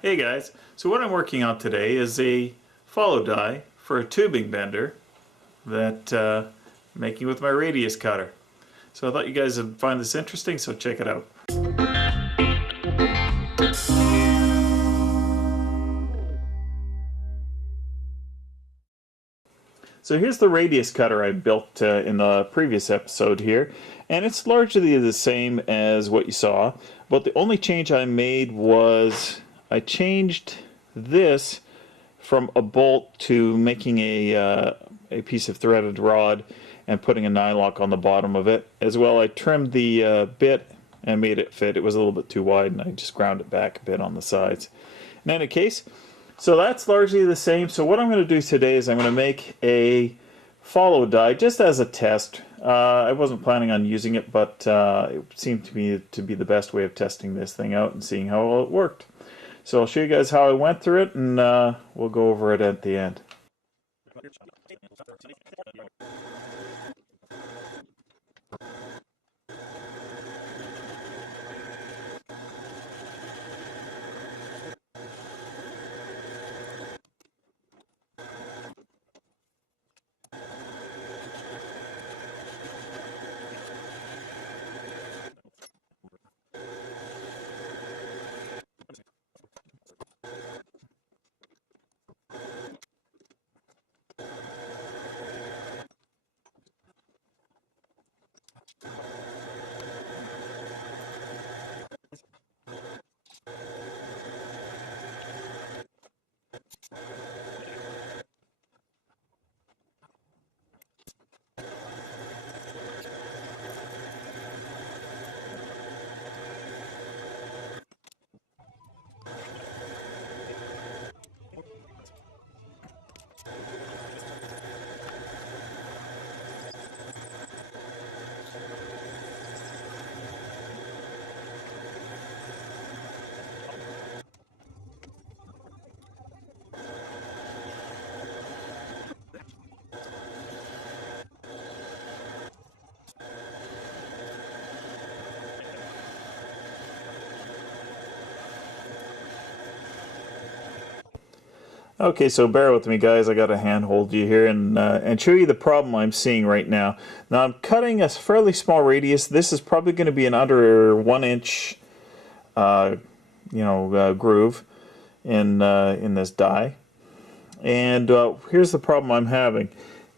Hey guys, so what I'm working on today is a follow die for a tubing bender that I'm making with my radius cutter. So I thought you guys would find this interesting, so check it out. So here's the radius cutter I built in the previous episode here, and it's largely the same as what you saw, but the only change I made was I changed this from a bolt to making a piece of threaded rod and putting a nylock on the bottom of it. As well, I trimmed the bit and made it fit. It was a little bit too wide, and I just ground it back a bit on the sides. In any case, so that's largely the same. So what I'm going to do today is I'm going to make a follow die just as a test. I wasn't planning on using it, but it seemed to me to be the best way of testing this thing out and seeing how well it worked. So I'll show you guys how I went through it, and we'll go over it at the end. Okay, so bear with me, guys. I got to handhold you here and show you the problem I'm seeing right now. Now I'm cutting a fairly small radius. This is probably going to be an under 1 inch, groove in this die. And here's the problem I'm having.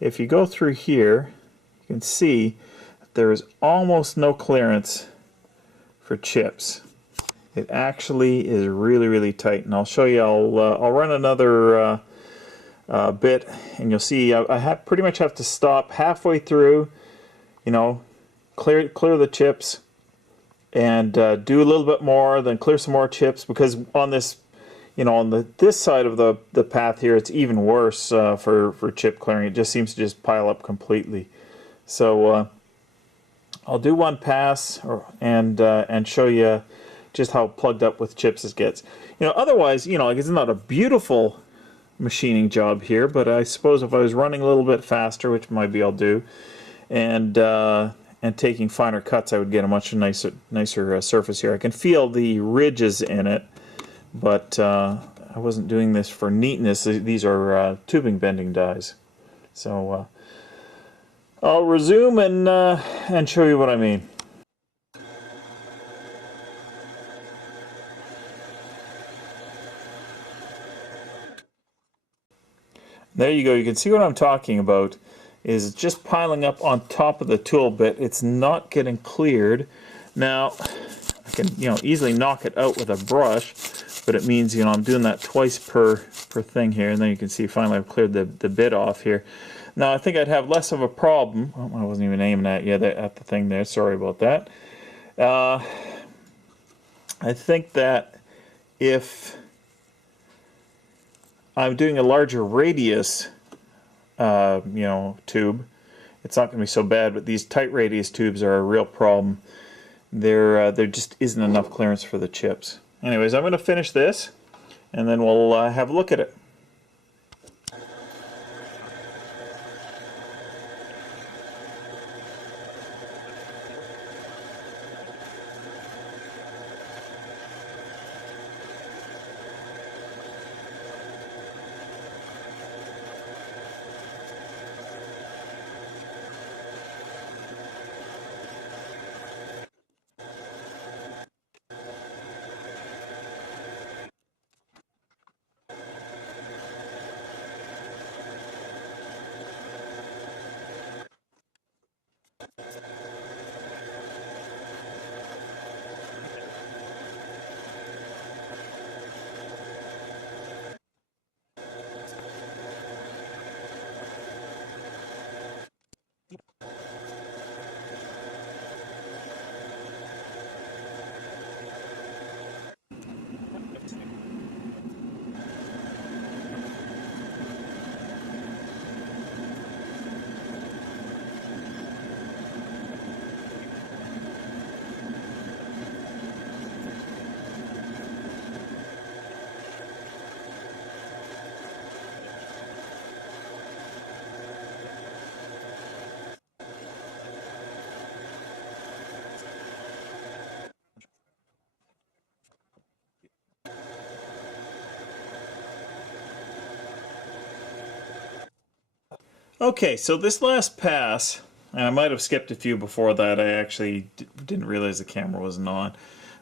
If you go through here, you can see there is almost no clearance for chips. It actually is really, really tight, and I'll show you. I'll run another bit, and you'll see I pretty much have to stop halfway through. Clear the chips, and do a little bit more, then clear some more chips, because on this, on this side of the path here, it's even worse for chip clearing. It just seems to just pile up completely. So I'll do one pass and show you just how plugged up with chips it gets. Otherwise, like it's not a beautiful machining job here, but I suppose if I was running a little bit faster, which maybe I'll do, and taking finer cuts, I would get a much nicer surface here. I can feel the ridges in it, but I wasn't doing this for neatness. These are tubing bending dies. So I'll resume and show you what I mean. There you go. You can see what I'm talking about is just piling up on top of the tool bit. It's not getting cleared. Now, I can easily knock it out with a brush, but it means I'm doing that twice per thing here, and then you can see finally I've cleared the bit off here. Now I think I'd have less of a problem. Oh, I wasn't even aiming at the thing there. Sorry about that. I think that if I'm doing a larger radius, tube, it's not going to be so bad. But these tight radius tubes are a real problem. There just isn't enough clearance for the chips. Anyways, I'm going to finish this, and then we'll have a look at it. Okay, so this last pass, and I might have skipped a few before that, I actually didn't realize the camera wasn't on.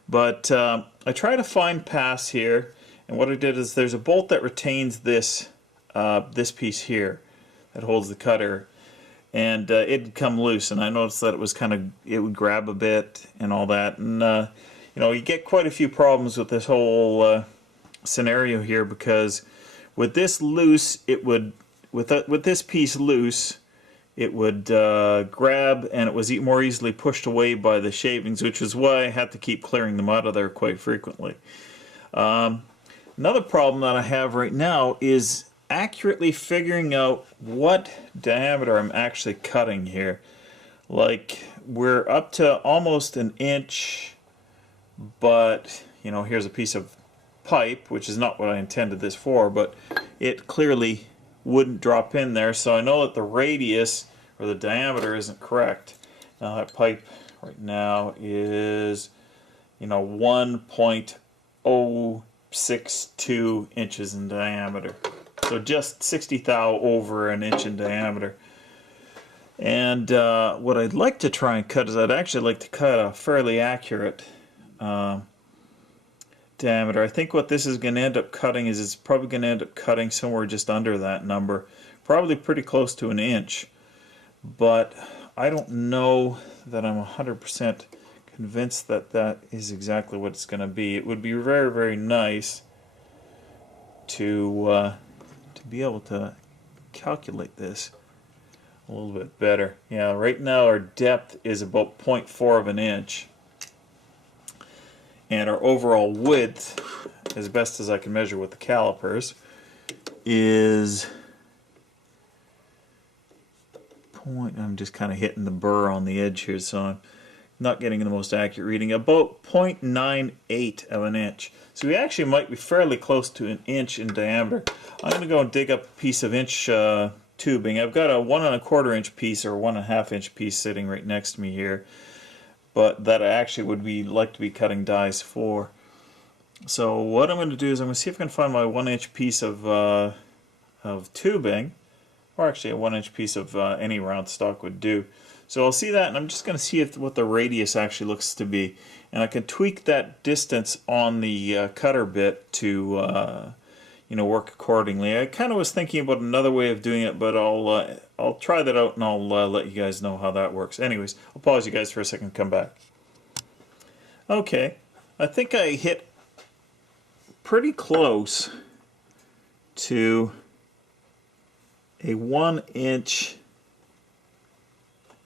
But I try to find pass here, and what I did is there's a bolt that retains this this piece here that holds the cutter, and it'd come loose, and I noticed that it was it would grab a bit and all that, and you know, you get quite a few problems with this whole scenario here, because with this loose, it would, with this piece loose, it would grab, and it was more easily pushed away by the shavings, which is why I had to keep clearing them out of there quite frequently. Another problem that I have right now is accurately figuring out what diameter I'm actually cutting here. Like, we're up to almost an inch, but you know, here's a piece of pipe, which is not what I intended this for, but it clearly wouldn't drop in there, so I know that the radius or the diameter isn't correct. Now that pipe right now is, you know, 1.062 inches in diameter, so just 60 thou over an inch in diameter. And what I'd like to try and cut is, I'd actually like to cut a fairly accurate diameter. I think what this is going to end up cutting is, it's probably going to end up cutting somewhere just under that number, probably pretty close to an inch, but I don't know that I'm 100% convinced that that is exactly what it's going to be. It would be very, very nice to be able to calculate this a little bit better. Yeah, right now our depth is about 0.4 of an inch, and our overall width, as best as I can measure with the calipers, is I'm just kind of hitting the burr on the edge here, so I'm not getting the most accurate reading. About 0.98 of an inch. So we actually might be fairly close to an inch in diameter. I'm going to go and dig up a piece of inch tubing. I've got a 1 1/4 inch piece or 1 1/2 inch piece sitting right next to me here, but that I actually would like to be cutting dies for. So what I'm going to do is I'm going to see if I can find my 1 inch piece of tubing, or actually a 1 inch piece of any round stock would do. So I'll see that, and I'm just going to see what the radius actually looks to be, and I can tweak that distance on the cutter bit to you know, work accordingly. I kind of was thinking about another way of doing it, but I'll try that out, and I'll let you guys know how that works. Anyways, I'll pause you guys for a second and come back. Okay, I think I hit pretty close to a 1 inch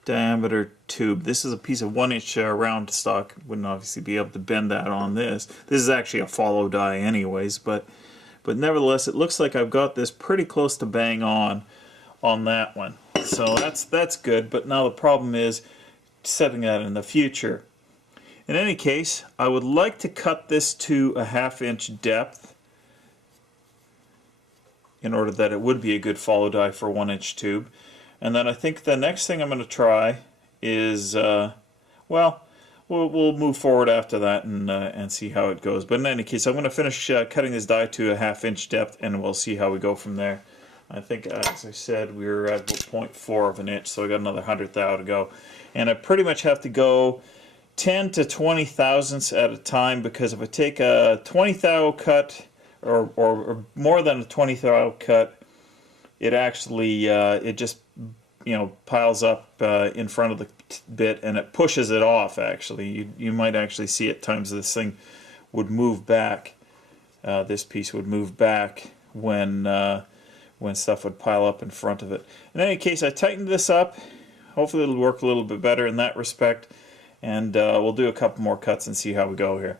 diameter tube. This is a piece of 1 inch round stock. Wouldn't obviously be able to bend that on this. This is actually a follow die anyways, but nevertheless, it looks like I've got this pretty close to bang on that one. So that's good, but now the problem is setting that in the future. In any case, I would like to cut this to a 1/2 inch depth in order that it would be a good follow die for a 1 inch tube. And then I think the next thing I'm going to try is, well, we'll move forward after that and see how it goes. But in any case, I'm going to finish cutting this die to a 1/2 inch depth, and we'll see how we go from there. I think, as I said, we were at about 0.4 of an inch, so I got another 100 thou to go. And I pretty much have to go 10 to 20 thousandths at a time, because if I take a 20 thou cut, or more than a 20 thou cut, it actually it just, you know, piles up in front of the bit, and it pushes it off. Actually, you might actually see at times this thing would move back. This piece would move back when stuff would pile up in front of it. In any case, I tightened this up. Hopefully it'll work a little bit better in that respect, and we'll do a couple more cuts and see how we go here.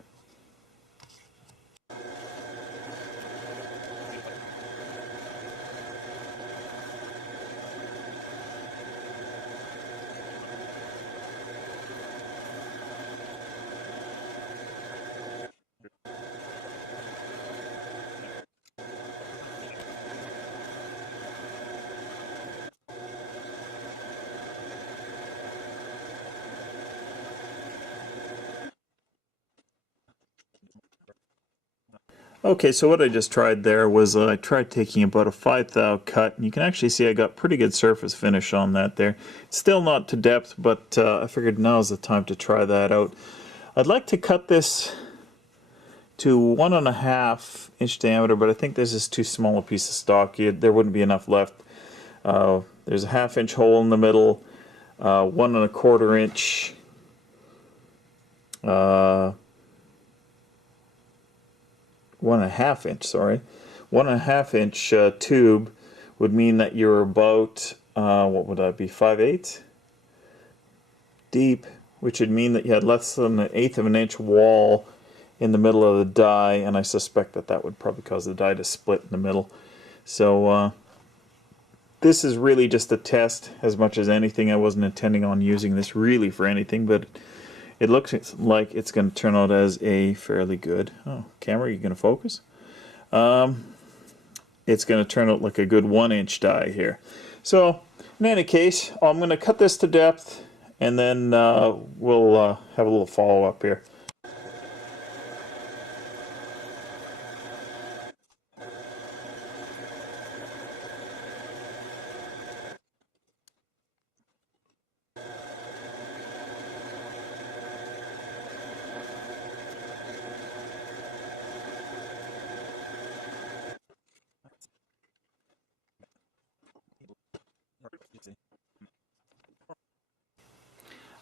Okay, so what I just tried there was I tried taking about a 5/1000 cut, and you can actually see I got pretty good surface finish on that there. It's still not to depth, but I figured now's the time to try that out. I'd like to cut this to 1.5 inch diameter, but I think this is too small a piece of stock. There wouldn't be enough left. There's a 1/2 inch hole in the middle, 1.25 inch 1.5 inch, sorry, 1.5 inch tube would mean that you're about, what would that be, 5/8 deep, which would mean that you had less than 1/8 of an inch wall in the middle of the die, and I suspect that that would probably cause the die to split in the middle. So this is really just a test as much as anything. I wasn't intending on using this really for anything, but it looks like it's going to turn out as a fairly good... Oh, camera, you going to focus? It's going to turn out like a good 1-inch die here. So, in any case, I'm going to cut this to depth, and then we'll have a little follow-up here.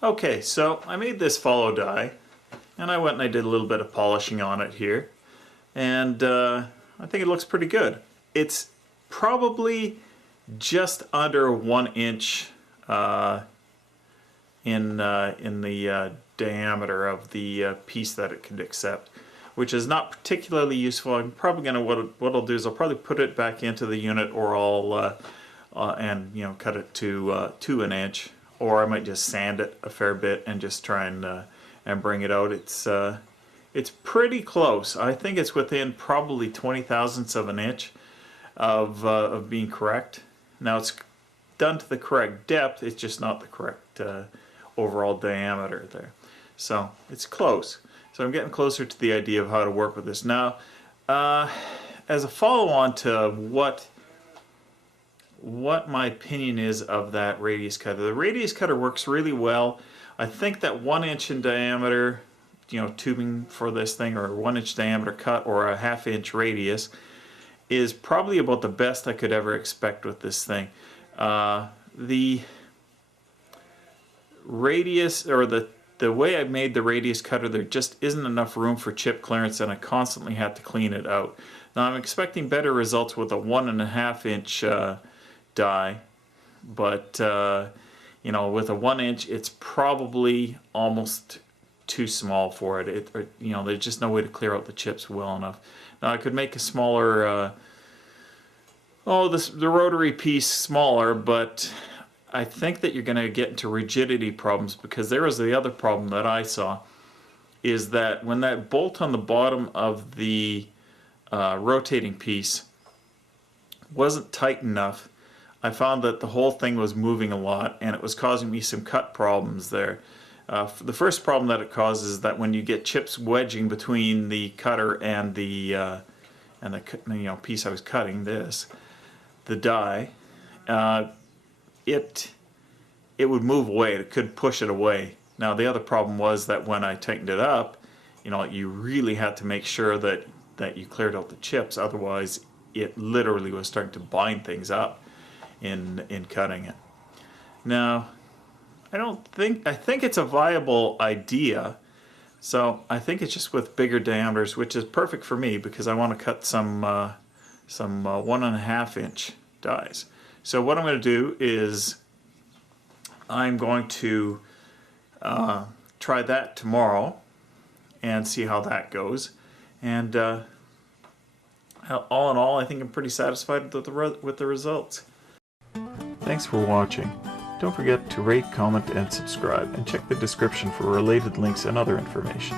Okay, so I made this follow die, and I went and I did a little bit of polishing on it here, and I think it looks pretty good. It's probably just under 1 inch in the diameter of the piece that it could accept, which is not particularly useful. I'm probably going to, what I'll do is I'll probably put it back into the unit, or I'll and cut it to 1 inch. Or I might just sand it a fair bit and just try and bring it out. It's pretty close. I think it's within probably 20 thousandths of an inch of being correct. Now it's done to the correct depth. It's just not the correct overall diameter there. So it's close. So I'm getting closer to the idea of how to work with this now. As a follow-on to what my opinion is of that radius cutter. The radius cutter works really well. I think that 1 inch in diameter, tubing for this thing, or 1 inch diameter cut, or a 1/2 inch radius, is probably about the best I could ever expect with this thing. The radius, or the way I made the radius cutter, there just isn't enough room for chip clearance, and I constantly had to clean it out. Now I'm expecting better results with a 1.5 inch die, but with a 1 inch, it's probably almost too small for it. There's just no way to clear out the chips well enough. Now I could make a smaller, the rotary piece smaller, but I think that you're going to get into rigidity problems, because there was the other problem that I saw, is that when that bolt on the bottom of the rotating piece wasn't tight enough, I found that the whole thing was moving a lot, and it was causing me some cut problems there. The first problem that it causes is that when you get chips wedging between the cutter and the piece I was cutting, the die, it would move away. It could push it away. Now the other problem was that when I tightened it up, you really had to make sure that you cleared out the chips, otherwise it literally was starting to bind things up in cutting it. Now, I think it's a viable idea, so I think it's just with bigger diameters, which is perfect for me because I want to cut some 1.5 inch dies. So what I'm going to do is I'm going to try that tomorrow and see how that goes. And all in all, I think I'm pretty satisfied with the results. Thanks for watching. Don't forget to rate, comment, and subscribe, and check the description for related links and other information.